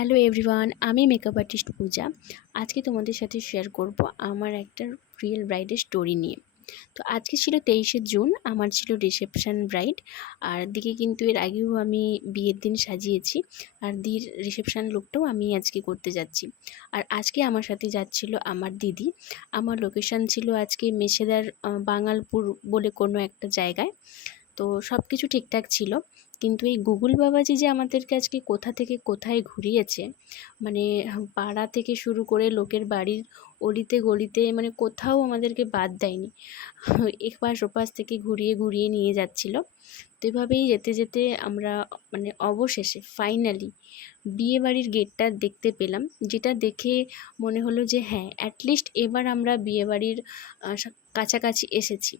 Hello everyone, আমি makeup artist পূজা। আজকে তোমাদের সাথে শেয়ার করব আমার একটা রিয়েল ব্রাইডের স্টোরি নিয়ে। তো আজকে ছিল 23শে জুন, আমার ছিল রিসেপশন ব্রাইড। আর দিকে কিন্তু এর আগেও আমি বিয়ের দিন সাজিয়েছি, আর দির রিসেপশন লুকটাও আমি আজকে করতে যাচ্ছি। আর আজকে আমার সাথে যাচ্ছিল আমার দিদি। আমার লোকেশন ছিল আজকে মেছেদার বাঙালপুর বলে কোনো একটা জায়গায়। তো সব কিছু ঠিকঠাক ছিল, কিন্তু এই গুগল বাবাজি যে আমাদেরকে আজকে কোথা থেকে কোথায় ঘুরিয়েছে, মানে পাড়া থেকে শুরু করে লোকের বাড়ির অলিতে গলিতে, মানে কোথাও আমাদেরকে বাদ দেয়নি। এপাশ ওপাশ থেকে ঘুরিয়ে ঘুরিয়ে নিয়ে যাচ্ছিল। তো এভাবেই যেতে যেতে আমরা মানে অবশেষে ফাইনালি বিয়েবাড়ির গেটটা দেখতে পেলাম, যেটা দেখে মনে হলো যে হ্যাঁ, অ্যাটলিস্ট এবার আমরা বিয়েবাড়ির কাছাকাছি এসেছি।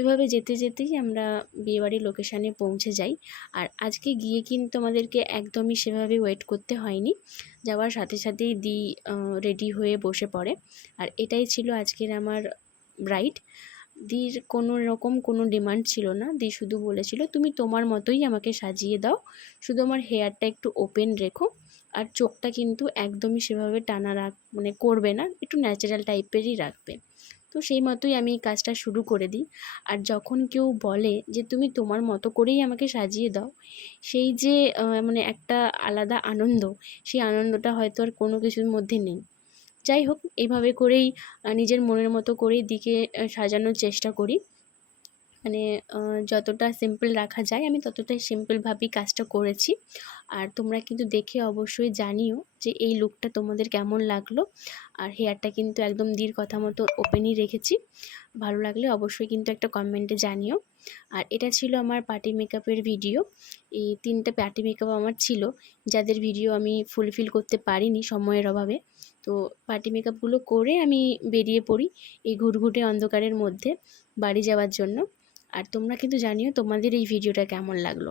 এভাবে যেতে যেতেই আমরা বিয়েবাড়ির লোকেশানে পৌঁছে যাই। আর আজকে গিয়ে কিন্তু আমাদেরকে একদমই সেভাবে ওয়েট করতে হয়নি, যাওয়ার সাথে সাথেই দি রেডি হয়ে বসে পড়ে। আর এটাই ছিল আজকের আমার ব্রাইড। দির কোনো রকম কোনো ডিমান্ড ছিল না, দি শুধু বলেছিল তুমি তোমার মতোই আমাকে সাজিয়ে দাও, শুধু আমার হেয়ারটা একটু ওপেন রেখো, আর চোখটা কিন্তু একদমই সেভাবে টানা মানে করবে না, একটু ন্যাচারাল টাইপেরই রাখবে। তো সেই মতোই আমি এই কাজটা শুরু করে দিই। আর যখন কেউ বলে যে তুমি তোমার মতো করেই আমাকে সাজিয়ে দাও, সেই যে মানে একটা আলাদা আনন্দ, সেই আনন্দটা হয়তো আর কোনো কিছুর মধ্যে নেই। যাই হোক, এইভাবে করেই নিজের মনের মতো করেই দিকে সাজানোর চেষ্টা করি। মানে যতটা সিম্পল রাখা যায় আমি ততটাই সিম্পলভাবেই কাজটা করেছি। আর তোমরা কিন্তু দেখে অবশ্যই জানিও যে এই লুকটা তোমাদের কেমন লাগলো। আর হেয়ারটা কিন্তু একদম দির কথা মতো ওপেনই রেখেছি। ভালো লাগলে অবশ্যই কিন্তু একটা কমেন্টে জানিও। আর এটা ছিল আমার পার্টি মেকআপের ভিডিও। এই 3টা পার্টি মেকআপ আমার ছিল, যাদের ভিডিও আমি ফুলফিল করতে পারিনি সময়ের অভাবে। তো পার্টি মেকআপগুলো করে আমি বেরিয়ে পড়ি এই ঘুটঘুটে অন্ধকারের মধ্যে বাড়ি যাওয়ার জন্য। আর তোমরা কিন্তু জানিও তোমাদের এই ভিডিওটা কেমন লাগলো।